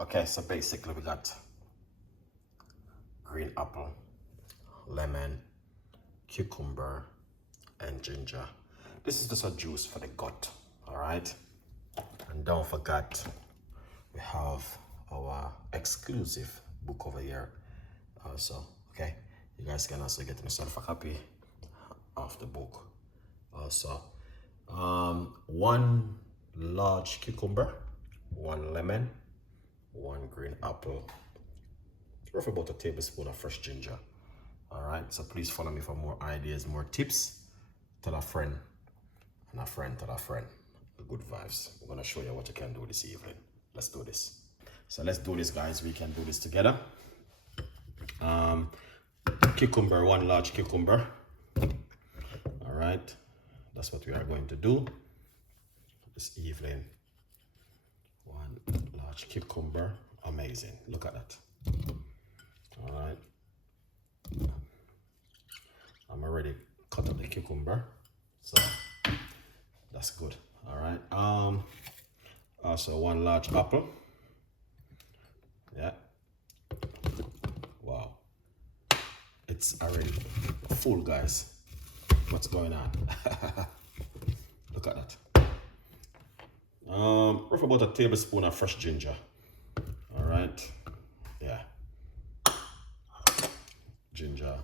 Okay, so basically we got green apple, lemon, cucumber, and ginger. This is just a juice for the gut, all right? And don't forget, we have our exclusive book over here also, okay? You guys can also get yourself a copy of the book also. 1 large cucumber, 1 lemon, 1 green apple, roughly about a tablespoon of fresh ginger. All right, so please follow me for more ideas, more tips. Tell a friend, and a friend tell a friend. Good vibes. We're gonna show you what you can do this evening. Let's do this. So let's do this, guys. We can do this together. Cucumber, 1 large cucumber. All right, that's what we are going to do this evening. 1 large cucumber. Amazing. Look at that. All right. I'm already cut up the cucumber, so that's good. All right. Also 1 large apple. Yeah. Wow. It's already full, guys. What's going on? Look at that. Roughly about a tablespoon of fresh ginger. All right. Yeah. Ginger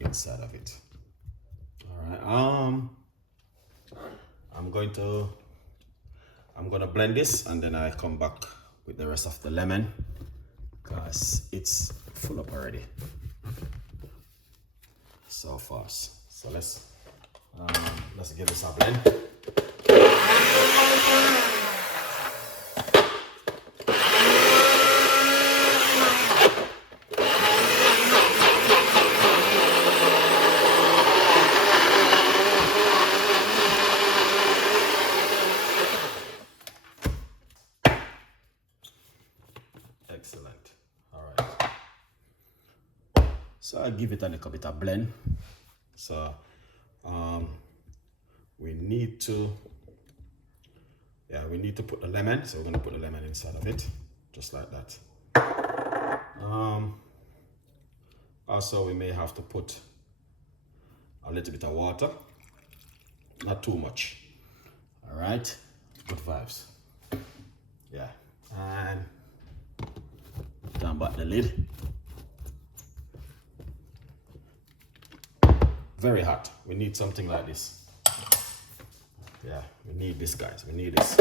inside of it. All right. I'm gonna blend this, and then I come back with the rest of the lemon because it's full up already so fast. So let's give this a blend. Excellent. All right. So I give it a little bit of blend. So we need to put the lemon. So we're gonna put the lemon inside of it, just like that. Also, we may have to put a little bit of water, not too much. All right. Good vibes. Yeah. And turn back the lid. Very hot. We need something like this. Yeah, we need this, guys. We need this.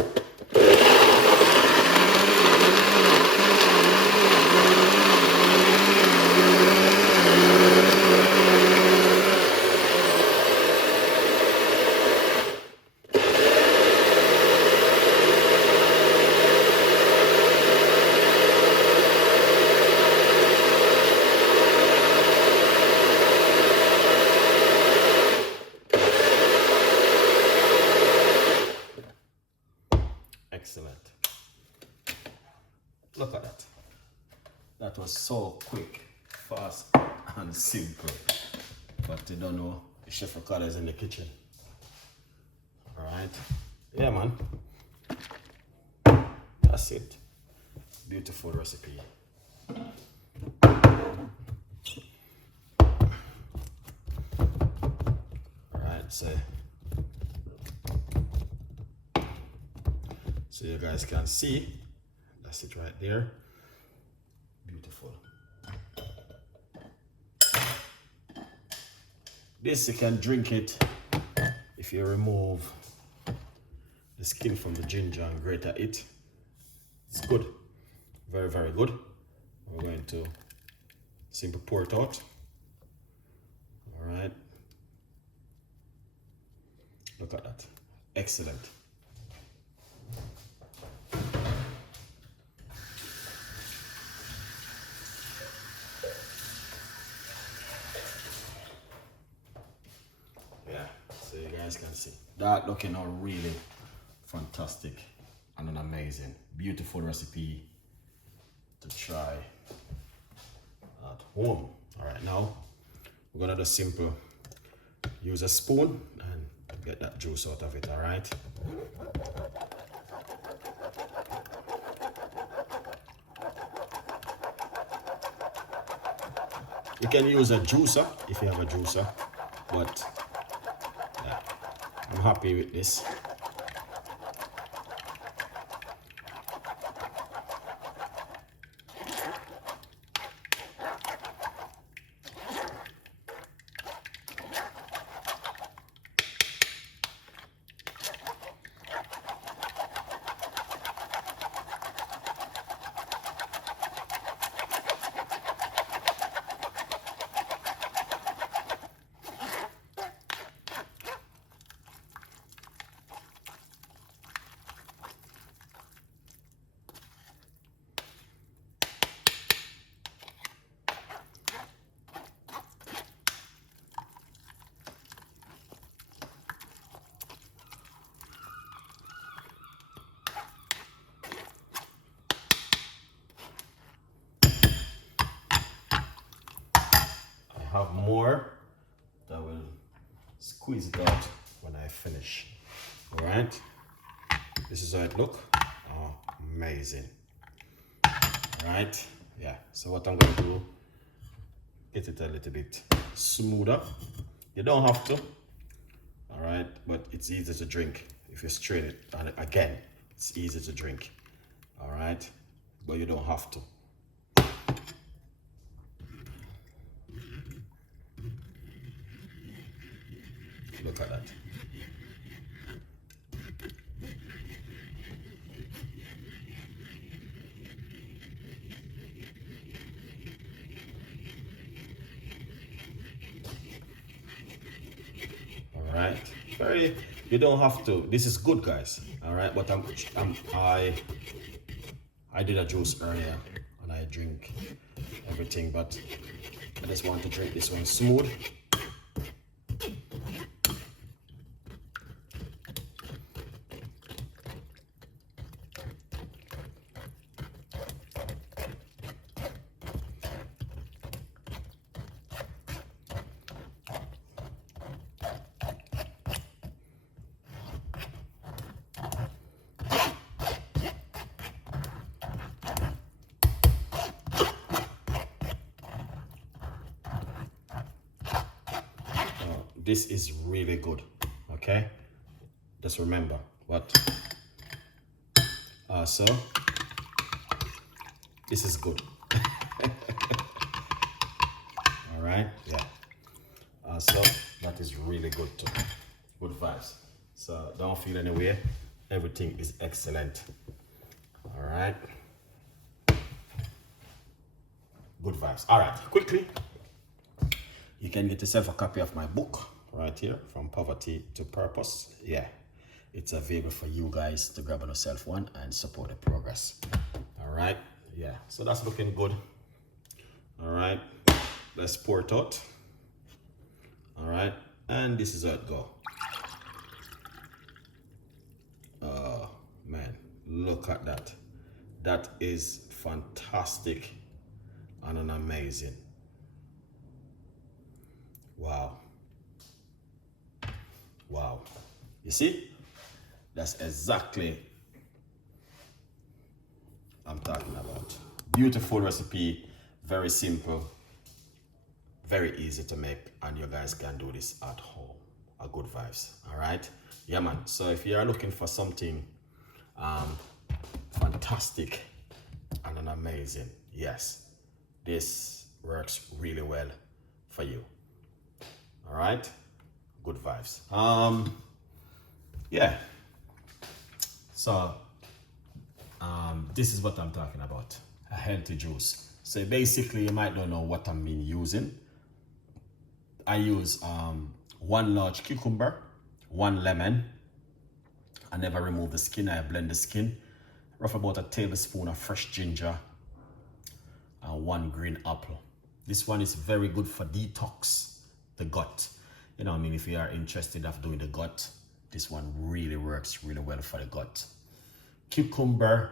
Excellent. Look at that. That was so quick, fast, and simple. But you don't know, the Chef Ricardo is in the kitchen. All right. Yeah, man. That's it. Beautiful recipe. All right, so you guys can see, that's it right there. Beautiful. This, you can drink it if you remove the skin from the ginger and grate it. It's good. Very, very good. We're going to simply pour it out. All right. Look at that. Excellent. Yeah, so you guys can see that looking all really fantastic and an amazing, beautiful recipe to try at home. All right, now we're gonna just simple use a spoon and get that juice out of it. All right. You can use a juicer if you have a juicer, but yeah, I'm happy with this. Have more that will squeeze it out when I finish. All right, this is how it look. Oh, amazing. All right, yeah, so what I'm gonna do, get it a little bit smoother. You don't have to, all right, but it's easy to drink if you strain it. And again, it's easy to drink, all right, but you don't have to. Look at that. All right. Very. You don't have to. This is good, guys. All right. But I did a juice earlier and I drink everything, but I just want to drink this one smooth. This is really good, okay? Just remember what. So this is good. All right, yeah. So that is really good too. Good vibes. So don't feel any way. Everything is excellent. All right. Good vibes. All right, quickly. You can get yourself a copy of my book right here, From Poverty to Purpose. Yeah, it's available for you guys to grab on yourself one and support the progress. All right, yeah, so that's looking good. All right, let's pour it out. All right, and this is how it go. Oh man, look at that. That is fantastic and an amazing. Wow. Wow. You see? That's exactly I'm talking about. Beautiful recipe, very simple, very easy to make, and you guys can do this at home. A good vibes. All right? Yeah, man. So if you are looking for something fantastic and an amazing, yes, this works really well for you. All right, good vibes. Yeah. So this is what I'm talking about, a healthy juice. So basically, you might not know what I'm using. I use 1 large cucumber, 1 lemon. I never remove the skin. I blend the skin. Rough about a tablespoon of fresh ginger and 1 green apple. This one is very good for detox the gut. You know, I mean, if you are interested of doing the gut, this one really works really well for the gut. Cucumber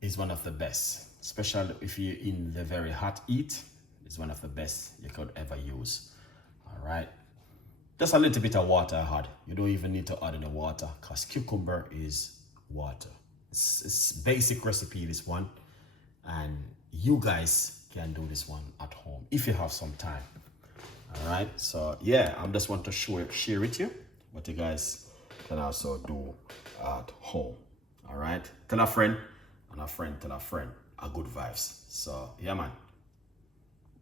is one of the best, especially if you're in the very hot heat. It's one of the best you could ever use. All right, just a little bit of water I add. You don't even need to add any water because cucumber is water. It's basic recipe, this one, and you guys can do this one at home if you have some time. All right, so yeah, I just want to share with you what you guys can also do at home. All right, tell a friend, and a friend tell a friend. A good vibes. So yeah, man.